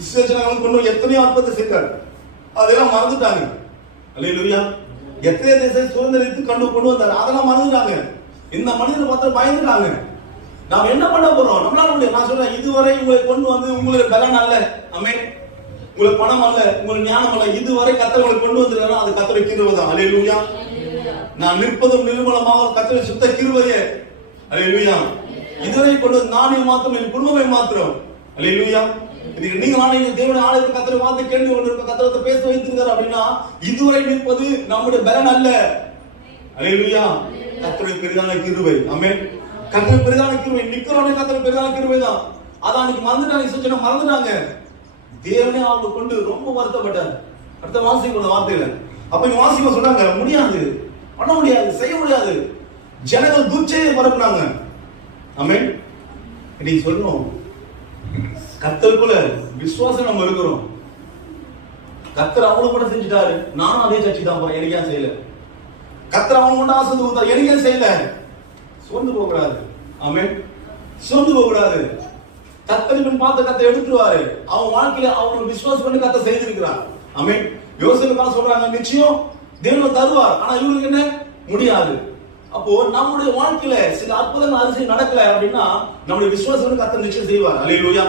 இஸ்ரவேல் கொண்டு எத்தனையோ அற்புதத்தை செய்தார், அதெல்லாம் மறந்துட்டாங்க. அல்லேலூயா. எத்தனை தேசத்தை சுதந்திரித்து கொண்டு வந்தார், அதெல்லாம் மறந்துட்டாங்க. இந்த மனிதனை பார்த்து பயந்துட்டாங்க. நாம் என்ன பண்ண போறோம்? நம்மளால முடியும். நான் சொல்றேன், இதுவரை உங்களை கொண்டு வந்து உங்களுக்கு பலன் அல்ல, ஆமென், உங்களுக்கு பணம் அல்ல, உங்களுக்கு ஞானம் அல்ல, இதுவரை கர்த்தர் உங்களை கொண்டு வந்திருக்காரு, அது கர்த்தருடைய கிருபை தான். அல்லேலூயா. நான் நிற்பதும் நிர்மலமாக கர்த்தருடைய சுத்த கிருபையே. அல்லேலூயா. இதுவரை கொண்டு நானே மாத்திரம், என் குடும்பமே மாத்திரம். அல்லேலூயா. இதுக்கு நீங்க நானே தேவனுடைய ஆலயத்தை கர்த்தரை வார்த்தை கேள்வி கொண்டிருக்க, கர்த்தரை பேச வைத்திருக்காரு அப்படின்னா இதுவரை நிற்பது நம்முடைய பலன் அல்ல. அல்லேலூயா. கர்த்தருடைய பெரிதான கிருபை. ஆமென். கர்த்தருடைய பெரிதான கிருபை. நிக்கிறவனே கர்த்தருடைய பெரிதான கிருபை தான். அதான் அன்னைக்கு மறந்துட்டாங்க, மறந்துட்டாங்க. தேவனே அவங்க கொண்டு ரொம்ப வருத்தப்பட்டார். அடுத்த வாசிக்கொண்ட வார்த்தையில அப்ப இங்க வாசிக்க சொன்னாங்க, முடியாது, பண்ண முடியாது, செய்ய முடியாது. ஜனங்கள் துச்சையை பரப்புனாங்க. ஆமென். இன்னைக்கு சொல்றோம், கர்த்தருக்குள்ள விசுவாசம் நம்ம இருக்கிறோம். கர்த்தர் அவனுக்கு கூட செஞ்சுட்டாரு, நானும் அதே சர்ச்சை தான், எனக்கு ஏன் செய்யல? கர்த்தர் அவன் கொண்டு ஆசை கொடுத்தாரு, எனக்கு ஏன் செய்யல? சோர்ந்து போக கூடாது. ஆமென். சோர்ந்து போக கூடாது. கர்த்தரின் பார்த்து கர்த்தர் எடுத்துருவாரு. அவன் வாழ்க்கையில அவனுக்கு விசுவாசம் பண்ணி கர்த்தர் செய்திருக்கிறார். ஆமென். யோசேப்புக்கு சொல்றாங்க, நிச்சயம் தேவன் தருவார், ஆனா இவங்களுக்கு என்ன முடியாது. அப்போ நம்முடைய வாழ்க்கையில சில அற்புதங்கள் அதிசயம் நடக்கல அப்படின்னா நம்முடைய விசுவாசம் கர்த்தர் நிச்சயம் செய்வார். அல்லேலூயா.